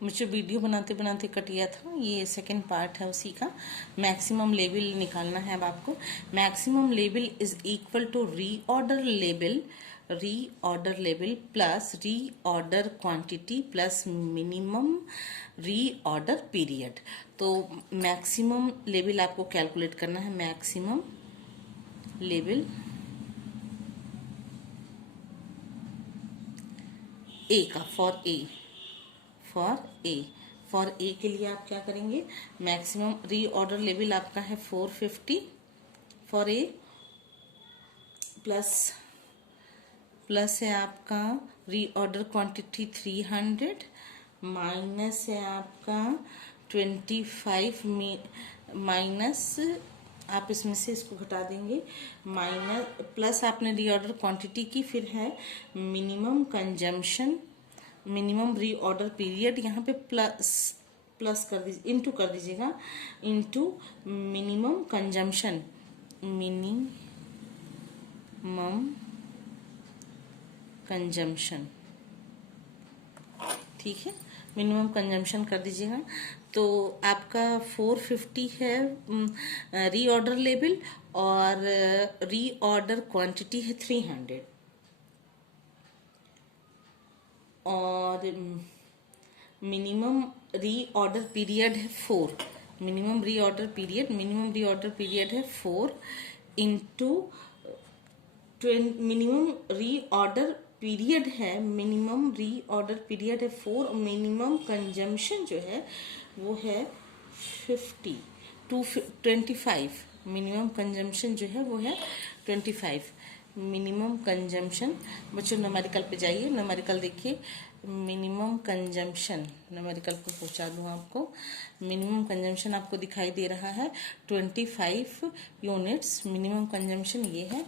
मुझे वीडियो बनाते बनाते कट गया था, ये सेकंड पार्ट है उसी का। मैक्सिमम लेवल निकालना है अब आपको। Maximum level is equal to reorder level plus reorder quantity plus minimum reorder period. तो मैक्सिमम लेवल आपको कैलकुलेट करना है। मैक्सिमम लेवल ए का, फॉर ए के लिए आप क्या करेंगे, मैक्सिमम रीऑर्डर लेवल आपका है 450 फॉर ए, प्लस है आपका रीऑर्डर क्वांटिटी 300 माइनस है आपका 25 माइनस, आप इसमें से इसको घटा देंगे, माइनस प्लस आपने रीऑर्डर क्वांटिटी की, फिर है minimum consumption, minimum reorder period, यहाँ पे प्लस कर दीजिए, इंटू कर दीजिएगा, इंटू मिनिमम कंजम्पशन, ठीक है, मिनिमम कंजम्पशन कर दीजिएगा। तो आपका 450 है रीऑर्डर लेवल और रीऑर्डर क्वांटिटी है 300 और मिनिमम रीऑर्डर पीरियड है 4, मिनिमम रीऑर्डर पीरियड है 4 इंटू मिनिमम रीऑर्डर पीरियड है 4, मिनिमम कंजम्पशन जो है वो है 25, मिनिमम कंजम्पशन जो है वो है 25, मिनिमम कंजम्पशन। बच्चों न्यूमेरिकल पे जाइए, न्यूमेरिकल देखिए, मिनिमम कंजम्पशन, न्यूमेरिकल पे पहुंचा दूँ आपको। मिनिमम कंजम्पशन आपको दिखाई दे रहा है 25 यूनिट्स, मिनिमम कंजम्पशन ये है,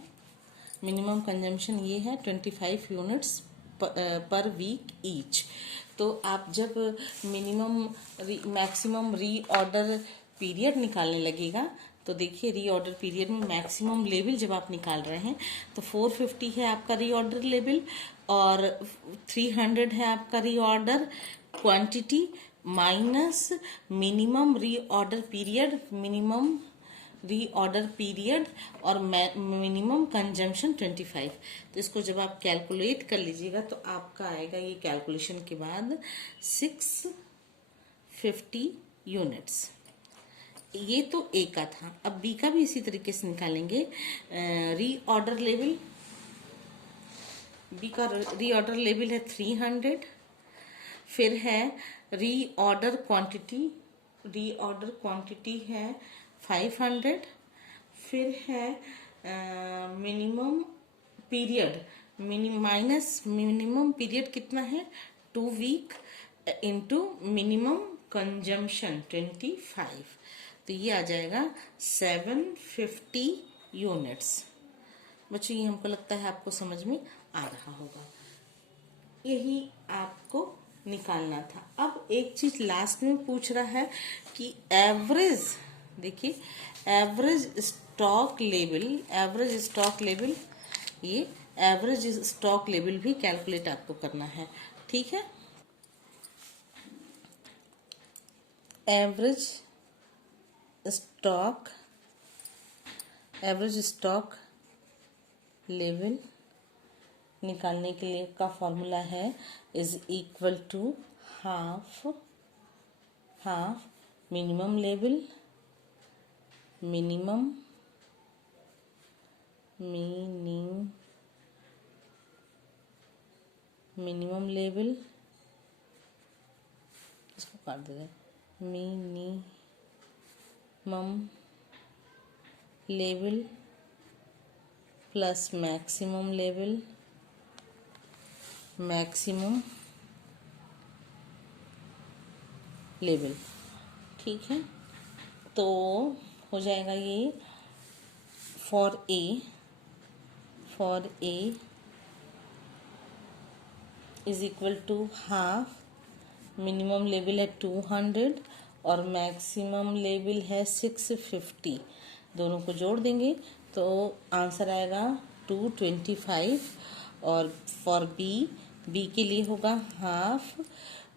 मिनिमम कंजम्पशन ये है 25 यूनिट्स पर वीक ईच। तो आप जब मैक्सिमम रीऑर्डर पीरियड निकालने लगेगा तो देखिए, रीऑर्डर पीरियड में मैक्सिमम लेवल जब आप निकाल रहे हैं तो 450 है आपका रीऑर्डर लेवल और 300 है आपका reorder quantity minus minimum reorder period और मिनिमम कंजम्पशन 25। तो इसको जब आप कैलकुलेट कर लीजिएगा तो आपका आएगा ये कैलकुलेशन के बाद 650 यूनिट्स। ये तो ए का था। अब बी का भी इसी तरीके से निकालेंगे। रीऑर्डर लेवल, बी का रीऑर्डर लेवल है 300, फिर है रीऑर्डर क्वांटिटी है 500, फिर है minimum period, minus minimum period कितना है 2 वीक इंटू मिनिमम कंजम्पशन 25। तो ये आ जाएगा 750 यूनिट्स। बच्चों ये हमको लगता है आपको समझ में आ रहा होगा। यही आपको निकालना था। अब एक चीज लास्ट में पूछ रहा है कि एवरेज, देखिए एवरेज स्टॉक लेवल, ये एवरेज स्टॉक लेवल भी कैलकुलेट आपको करना है, ठीक है। एवरेज स्टॉक लेवल निकालने के लिए का फॉर्मूला है is equal to half minimum level इसको काट देंगे, minimum level plus maximum level, ठीक है। तो हो जाएगा ये for A is equal to half, minimum level है 200 और मैक्सिमम लेवल है 650, दोनों को जोड़ देंगे तो आंसर आएगा 225। और फॉर बी के लिए होगा हाफ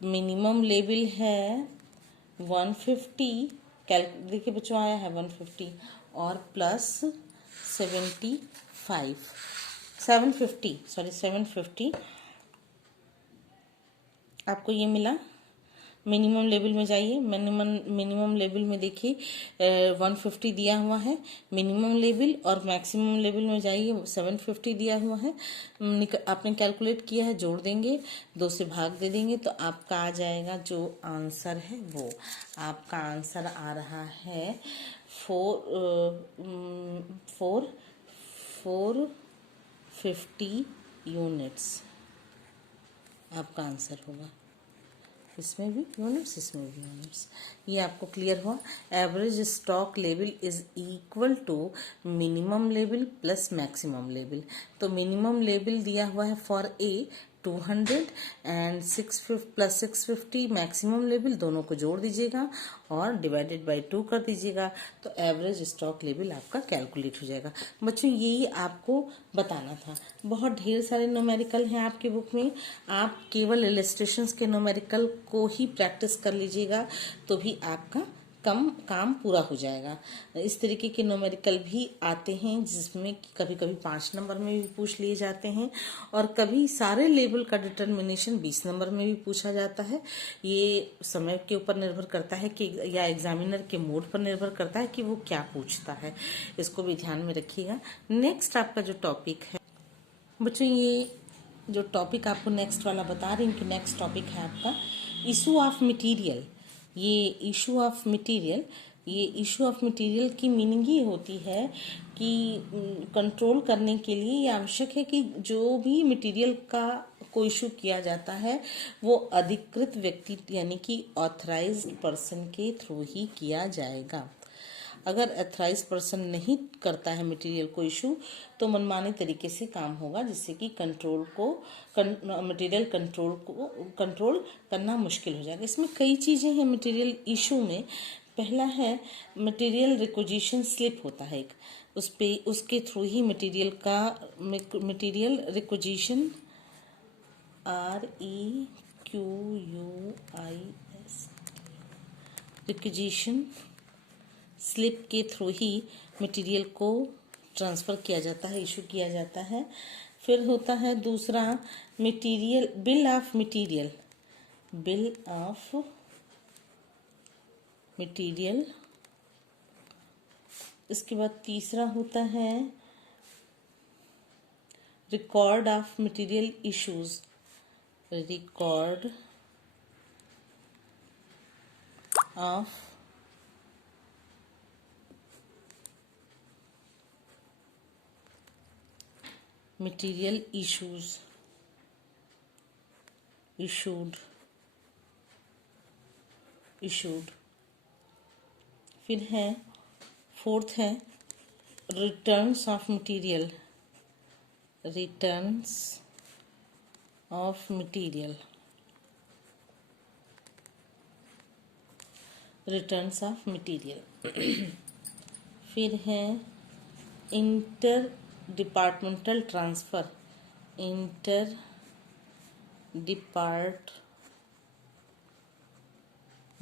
मिनिमम लेवल है 150, देखिए बच्चों आया है 150 और प्लस 750 आपको ये मिला। मिनिमम लेवल में जाइए, मिनिमम लेवल में देखिए 150 दिया हुआ है मिनिमम लेवल, और मैक्सिमम लेवल में जाइए 750 दिया हुआ है। आपने कैलकुलेट किया है, जोड़ देंगे, 2 से भाग दे देंगे तो आपका आ जाएगा जो आंसर है वो आपका आंसर आ रहा है 450 यूनिट्स आपका आंसर होगा। इसमें भी यूनिट्स, इसमें भी यूनिट्स। ये आपको क्लियर हुआ। Average stock level is equal to minimum level plus maximum level. तो मिनिमम लेवल दिया हुआ है for A 200 and 650 plus 650 maximum level, दोनों को जोड़ दीजिएगा और डिवाइडेड बाय 2 कर दीजिएगा तो एवरेज स्टॉक लेवल आपका कैलकुलेट हो जाएगा। बच्चों यही आपको बताना था। बहुत ढेर सारे न्यूमेरिकल हैं आपकी बुक में, आप केवल इलस्ट्रेशंस के न्यूमेरिकल को ही प्रैक्टिस कर लीजिएगा तो भी आपका काम पूरा हो जाएगा। इस तरीके के न्यूमेरिकल भी आते हैं जिसमें कभी कभी 5 नंबर में भी पूछ लिए जाते हैं और कभी सारे लेवल का डिटर्मिनेशन 20 नंबर में भी पूछा जाता है। ये समय के ऊपर निर्भर करता है कि या एग्जामिनर के मूड पर निर्भर करता है कि वो क्या पूछता है। इसको भी ध्यान में रखिएगा। नेक्स्ट आपका जो टॉपिक है बच्चों, ये जो टॉपिक आपको नेक्स्ट वाला बता रही हूँ कि नेक्स्ट टॉपिक है आपका इशू ऑफ मटेरियल। ये इशू ऑफ मटेरियल की मीनिंग ये होती है कि कंट्रोल करने के लिए ये आवश्यक है कि जो भी मटेरियल का कोई इशू किया जाता है वो अधिकृत व्यक्ति यानी कि ऑथराइज्ड पर्सन के थ्रू ही किया जाएगा। अगर ऑथराइज पर्सन नहीं करता है मटेरियल को इशू तो मनमाने तरीके से काम होगा, जिससे कि मटेरियल कंट्रोल करना मुश्किल हो जाएगा। इसमें कई चीज़ें हैं मटेरियल इशू में। पहला है मटेरियल रिक्विजिशन स्लिप होता है एक, उसके थ्रू ही मटेरियल रिक्विजिशन रिक्विजिशन स्लिप के थ्रू ही मटेरियल को ट्रांसफ़र किया जाता है, इशू किया जाता है। फिर होता है दूसरा बिल ऑफ मटेरियल। इसके बाद तीसरा होता है record of material issues, record of material issued. फिर है फोर्थ है रिटर्न्स ऑफ मटेरियल, फिर है inter departmental transfer,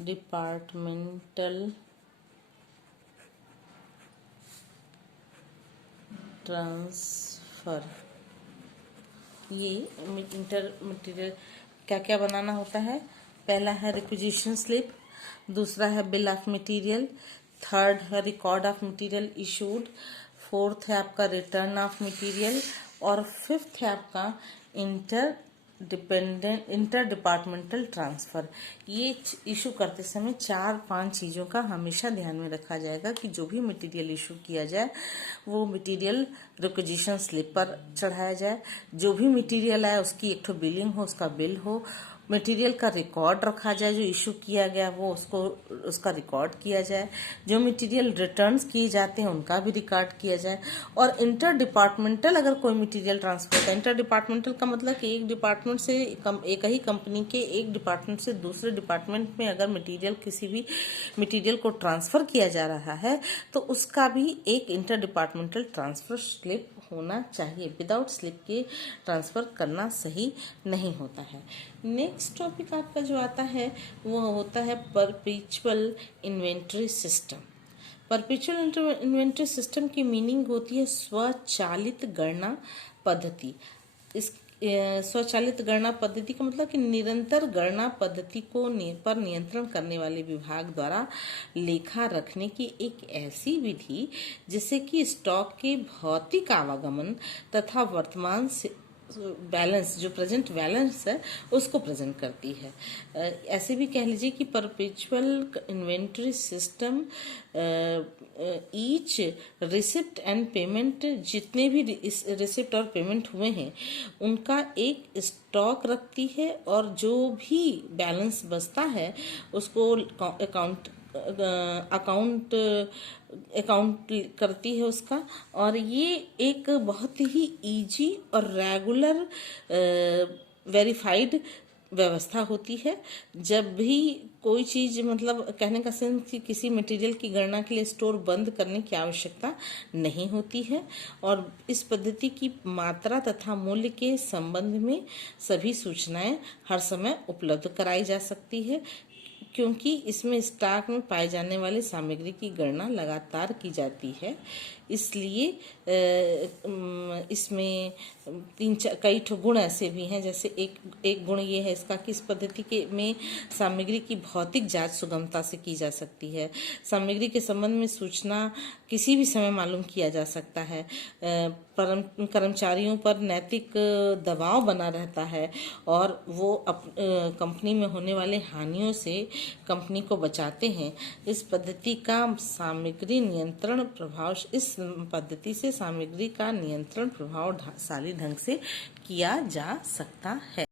departmental transfer. ये इंटर मटेरियल क्या क्या बनाना होता है। पहला है रिक्विजिशन स्लिप, दूसरा है बिल ऑफ मटेरियल, थर्ड है record of material issued, fourth है आपका रिटर्न ऑफ मटेरियल और फिफ्थ है आपका इंटर डिपार्टमेंटल ट्रांसफ़र। ये इशू करते समय 4-5 चीज़ों का हमेशा ध्यान में रखा जाएगा कि जो भी मटेरियल इशू किया जाए वो मटेरियल रिक्विजिशन स्लिप पर चढ़ाया जाए। जो भी मटेरियल आए उसकी एक तो बिलिंग हो, उसका बिल हो, मटेरियल का रिकॉर्ड रखा जाए, जो इशू किया गया वो उसका रिकॉर्ड किया जाए, जो मटेरियल रिटर्न्स किए जाते हैं उनका भी रिकॉर्ड किया जाए। और इंटर डिपार्टमेंटल अगर कोई मटेरियल ट्रांसफर होता है, इंटर डिपार्टमेंटल का मतलब कि एक डिपार्टमेंट से एक ही कंपनी के एक डिपार्टमेंट से दूसरे डिपार्टमेंट में अगर किसी भी मटेरियल को ट्रांसफ़र किया जा रहा है तो उसका भी एक इंटर डिपार्टमेंटल ट्रांसफ़र स्लिप होना चाहिए। विदाउट स्लिप के ट्रांसफ़र करना सही नहीं होता है। नेक्स्ट टॉपिक आपका जो आता है वो होता है perpetual inventory system. Perpetual inventory system की मीनिंग होती है स्वचालित गणना पद्धति। इस स्वचालित गणना पद्धति का मतलब कि निरंतर गणना पद्धति को पर नियंत्रण करने वाले विभाग द्वारा लेखा रखने की एक ऐसी विधि जिससे कि स्टॉक के भौतिक आवागमन तथा वर्तमान बैलेंस, जो प्रेजेंट बैलेंस है, उसको प्रेजेंट करती है। ऐसे भी कह लीजिए कि perpetual inventory system each receipt and payment, जितने भी रिसिप्ट और पेमेंट हुए हैं उनका एक स्टॉक रखती है और जो भी बैलेंस बचता है उसको अकाउंट करती है उसका। और ये एक बहुत ही इजी और रेगुलर वेरीफाइड व्यवस्था होती है। जब भी कोई चीज़, मतलब कहने का सेंस कि किसी मटेरियल की गणना के लिए स्टोर बंद करने की आवश्यकता नहीं होती है और इस पद्धति की मात्रा तथा मूल्य के संबंध में सभी सूचनाएं हर समय उपलब्ध कराई जा सकती है, क्योंकि इसमें स्टॉक में पाए जाने वाली सामग्री की गणना लगातार की जाती है। इसलिए इसमें कई गुण ऐसे भी हैं। जैसे एक गुण ये है इसका कि इस पद्धति के में सामग्री की भौतिक जांच सुगमता से की जा सकती है। सामग्री के संबंध में सूचना किसी भी समय मालूम किया जा सकता है। कर्मचारियों पर नैतिक दबाव बना रहता है और वो कंपनी में होने वाले हानियों से कंपनी को बचाते हैं। इस पद्धति से सामग्री का नियंत्रण प्रभावशाली ढंग से किया जा सकता है।